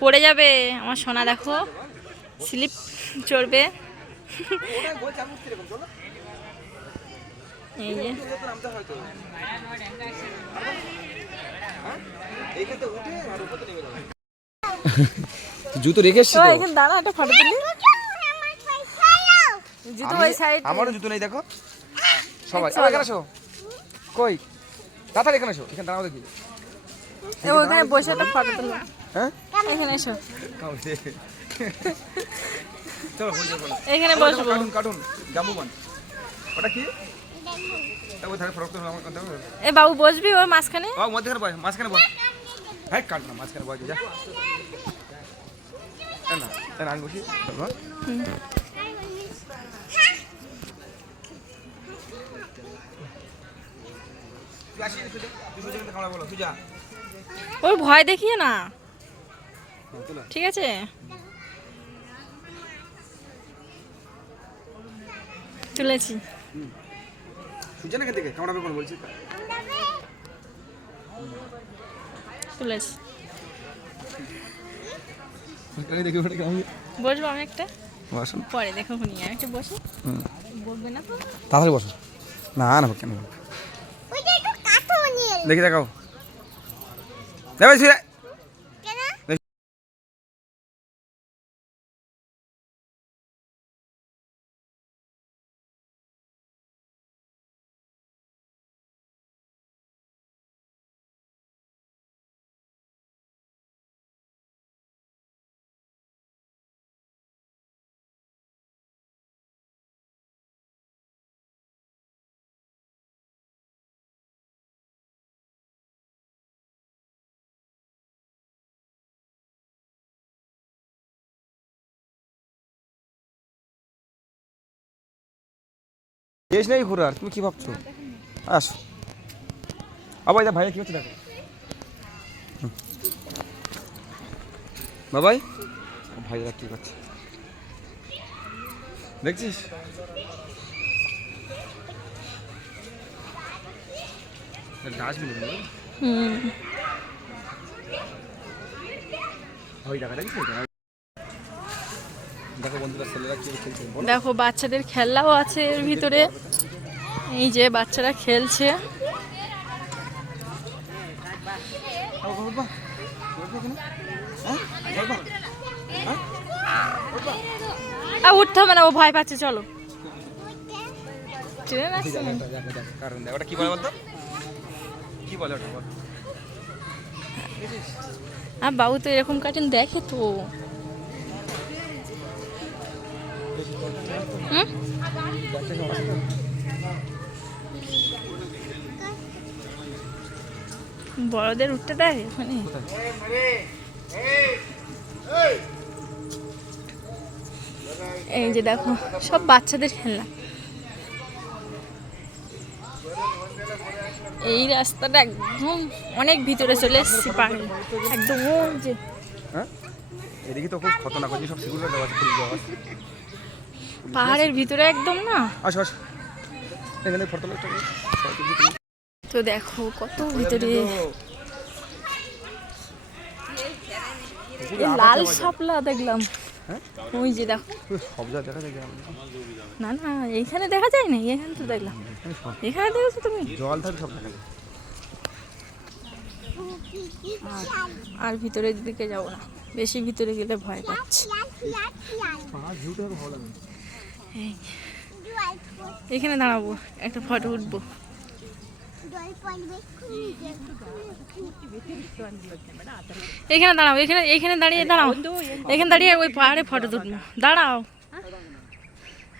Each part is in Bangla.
পড়ে যাবে আমার সোনা দেখো স্লিপ চড়বে। এই যে। জুতো রেখে এসছি তো তো। এখানে দাঁড়া একটা ফটো তুলি। জুতো ওই সাইড আমারও জুতো নেই দেখো। সবাই এখানে আসো কই? তাড়াতাড়ি এখানে এসো। এখানে দাঁড়াও দেখি। ওখানে বসে একটা ফটো তুলো। হ্যাঁ? এখানে এসো। হয়ে। এখানে বসবো। ওটা কি? এ বাবু বসবি ওর মাঝখানে? বাবু মধ্যখানে বয় মাঝখানে বয় হ্যাঁ কাট না মাঝখানে বয় যা। না, না আমি বসি। তুই আসি তুই খাওয়া বলো সুজা ওর ভয় দেখিয়ে না। ঠিক আছে? তুলেছি। কামড়াবে কোন বসবো আমি একটা? বসুন পরে দেখো আমি একটু বসে। বকবে না তো? তাড়াতাড়ি বসো। না না কেন দেখি দেখাও। দেবে সুজা শেষ নেই ঘুরার তুমি কি ভাবছ? আসো। আবার এটা ভাইয়া কি হচ্ছে দেখো। বাবাই। ভাইয়া কি করছে? দেখছিস? দেখছিস? দেখো, বাচ্চাদের খেলনাও আছে এর ভিতরে। এই যে বাচ্চারা খেলছে। উঠতে হবে না ও ভয় পাচ্ছে চলো। ট্রেন আসছে ওটা কি বলে বলতো? কি বলে ওটা আর বাবু তো এরকম কার্টুন দেখে তো। হুম? বড়দের উঠতে দেয় ওখানে এই যে দেখো সব বাচ্চাদের খেলনা। এই রাস্তাটা একদম অনেক ভিতরে চলে এসেছি পাহাড়ে একদম যে। হ্যাঁ? এদিকে তো খুব খতরনাক হচ্ছে সব সিকিউরিটি দেওয়া আছে পুলিশ দেওয়া পাহাড়ের ভিতরে একদম না? আসো আসো। এখানে ফটো তো দেখো কত ভিতরে লাল শাপলা দেখলাম। হ্যাঁ? ওই যে দেখো। না না এইখানে দেখা যায় না এখানে তো দেখলাম। এখানে দেখেছ তুমি? জল থাকে সব দেখা যায়। আর ভিতরের দিকে যাব না। বেশি ভিতরে গেলে ভয় পাচ্ছি। এখানে দাঁড়াবো একটা ফটো উঠবো। এখানে দাঁড়াও, এখানে এখানে দাঁড়িয়ে দাঁড়াও। এখানে দাঁড়িয়ে ওই পাহাড়ে ফটো তুলবো দাঁড়াও।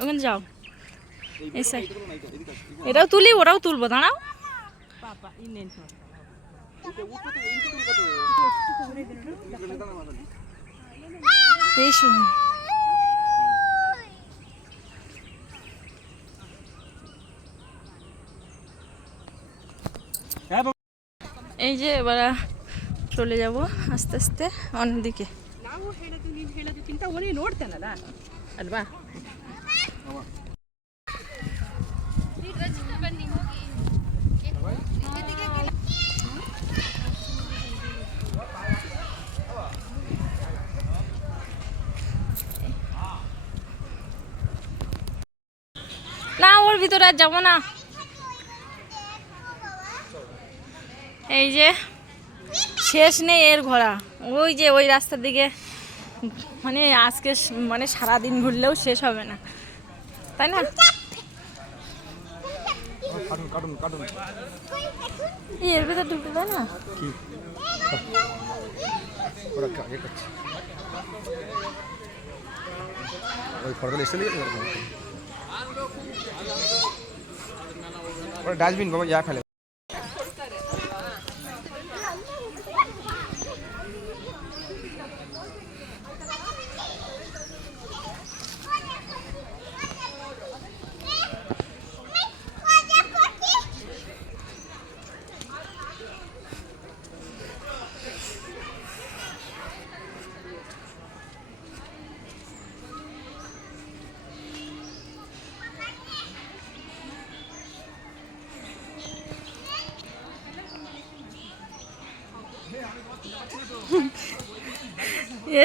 ওখানে যাও। এই সাইড এটাও তুলি, ওরাও তুলবো, দাঁড়াও। এই শুনুন এই যে এবার চলে যাব আস্তে আস্তে অন্যদিকে। ನಾವು ಹೇಳೋದು ನೀವು ಹೇಳೋದಕ್ಕಿಂತ না ওর ভিতরে আর যাব না এই যে, শেষ নেই এর ঘোরা ওই যে, ওই রাস্তার দিকে। মানে আজকে মানে সারাদিন ঘুরলেও শেষ হবে না। তাই না? এর ভিতরে ঢুকতে না? ডাস্টবিন বাবা ইয়া ফেলে।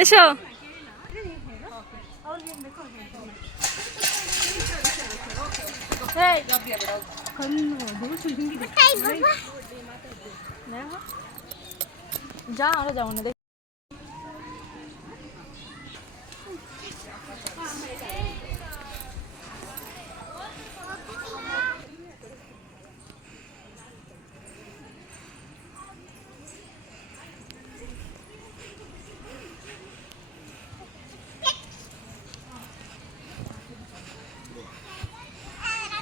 এসো। যা আরও যাব না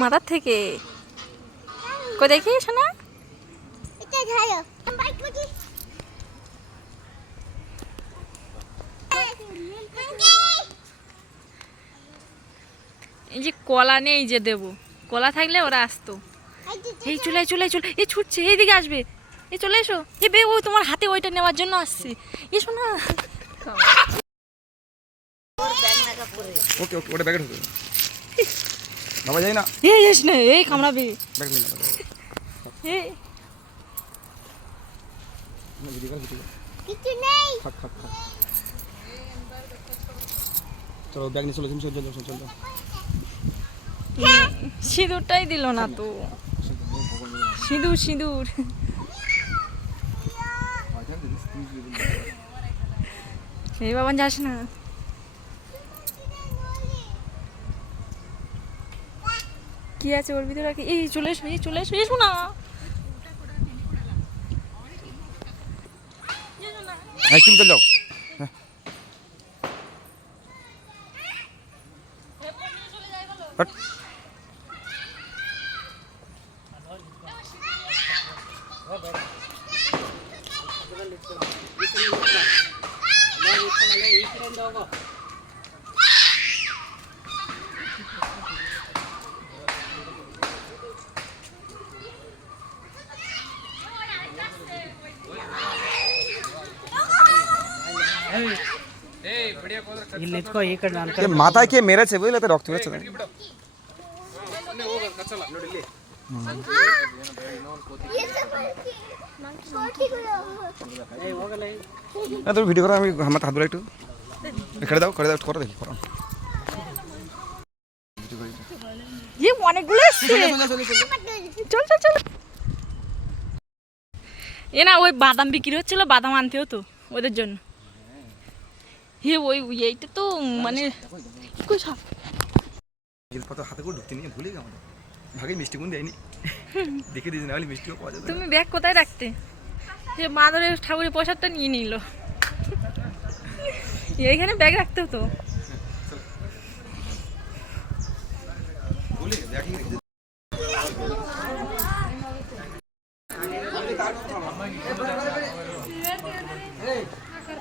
মাথার থেকে। কই দেখি শোনা এটা এই যে কলা নেই যে দেবো। কলা থাকলে ওরা আসতো। এই চলে চলে চলে এই ছুটছে এইদিকে আসবে। এই চলে এসো। এ বে ওই তোমার হাতে ওইটা নেওয়ার জন্য আসছে। এসো না। ওকে ওকে ওটা ব্যাগে ঢুকে বাবা যাই না। এই এস না এই কামড়াবে। ব্যাগ দিন না এই কিছু নেই। খাক খাক খাক। চলো ব্যাগ নিয়ে চলো তুমি চল চল চল চল। সিঁদুরটাই দিল না তো। সিঁদুর সিঁদুর। এই বাবা যাস না। কি আছে ওর ভিতরে কি? এই, চলে এসো, এই, চলে এসো এসো না। চল যাও। হ্যাঁ। माता के मेरे से बोले हाँ। हाँ, तो ना वीडियो करा हाथ दो एक दाओ खड़े दाओ ठोकर दे ये ना वो बादाम बिक्री হচ্ছিল বাদাম আনতেও তো ওদের জন্য হে ওই এইটা তো মানে কই সাপ? হাতে করে ঢুকতে নিয়ে ভুলে গেলাম ভাগে মিষ্টি গুণ দেয়নি? দেখে দিয়েছি না হলে মিষ্টিও পাওয়া যাবে তুমি ব্যাগ কোথায় রাখতে? সে মাদরের ঠাকুরের প্রসাদটা নিয়ে নিল। এইখানে ব্যাগ রাখতে হতো।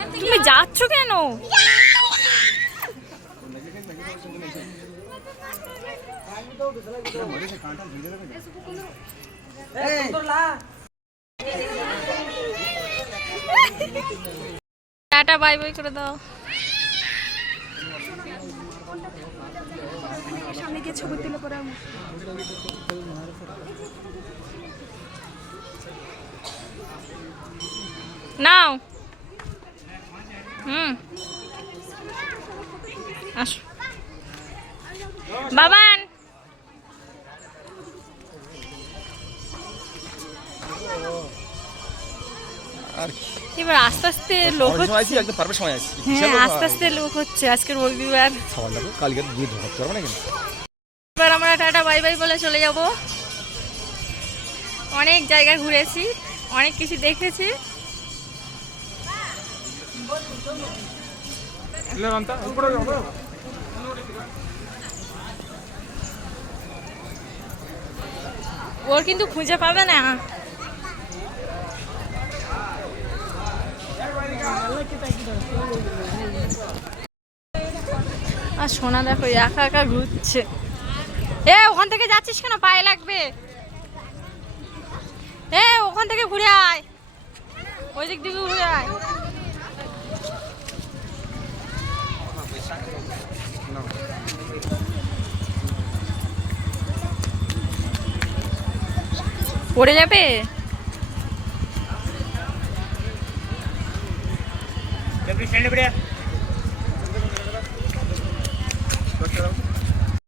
তুমি যাচ্ছ কেন? টাটা বাই বাই করে দাও। সামনে গিয়ে ছবি তুলে পরে নাও। হুম। আসো। বাবান। এবার আস্তে আস্তে লোক হচ্ছে। একদম পারবে সময় আছি হ্যাঁ আস্তে আস্তে লোক হচ্ছে আজকের রবিবার। খাবার দাবো কালকে গিয়ে ধরতে পারব না কিন্তু এবার আমরা টাটা বাই বাই বলে চলে যাব। অনেক জায়গা ঘুরেছি অনেক কিছু দেখেছি। ওর কিন্তু খুঁজে পাবে না। আর সোনা দেখো একা একা ঘুরছে। এ, ওখান থেকে যাচ্ছিস কেন? পায়ে লাগবে। এ, ওখান থেকে ঘুরে আয়। ওই দিক থেকে ঘুরে আয়। পড়ে যাবে? স্ট্যান্ড